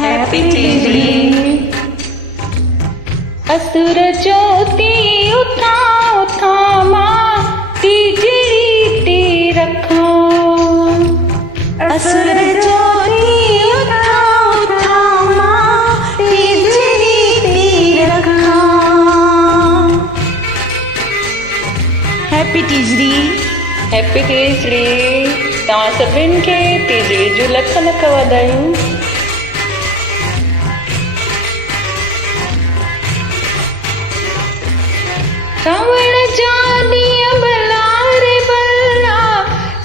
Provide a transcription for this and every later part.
Happy Teejri. असुर ज्योति उठा उठा मां टीजड़ी ते रखा। असुर ज्योति उठा उठा मां टीजड़ी ते रखा। हैप्पी टीजड़ी। हैप्पी टीजड़ी। तव्हां सभिनि खे टीजड़ी जूं लख लख वाधायूं। सावण जा ॾींहं भला रे भला,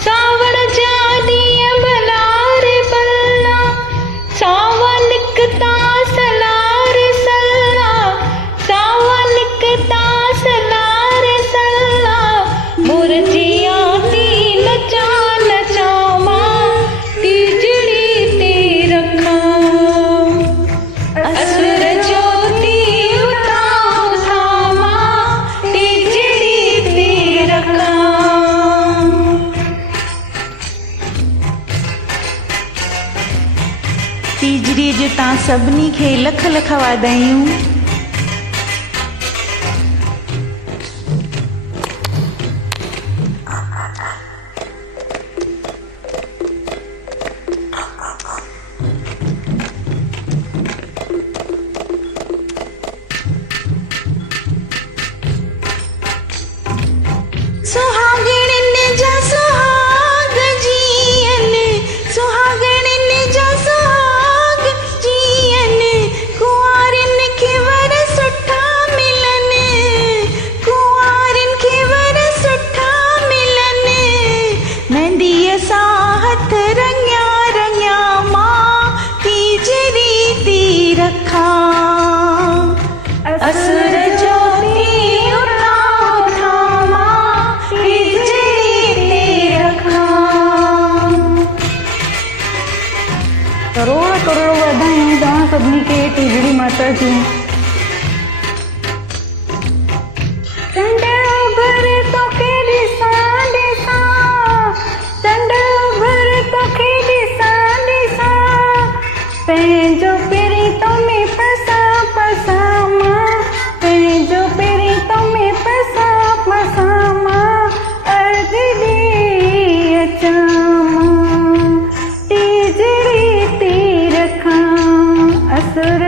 सावण जा ॾींहं भला रे भला, सावा निकता सला रे सला, सावा निकता सला रे सला, मुरझिया थी नचा नचा मां टीजड़ी ते रखा। असुर ज्योति उठा उठा मां टीजड़ी ते रखा। टीजड़ी जो तव्हां सभिनी खे लख लख वाधायूं। सुहागणिन जा सुहाग जीअन, सुहागणिन जा सुहाग जीअन, कुंवारिन खे वर सुठा मिलन, कुंवारिन खे वर सुठा मिलन, मेहंदीअ सां हथ रंगिया रंगिया मां टीजड़ी ते रखा। असुर ज्योति उठा उठा मां टीजड़ी ते रखा। करोड़ करोड़ वाधायूं तव्हां सभिनी खे टीजड़ी माता जूं। चंड भर तोखे ॾिसां ॾिसां, चंड भर तोखे ॾिसां ॾिसां, पंहिंजो पहिरीं तो में पसां पसां मां, पंहिंजो पहिरीं तो में पसां पसां मां, अर्ज़ ॾेई अचां मां टीजड़ी ते रखां। असुर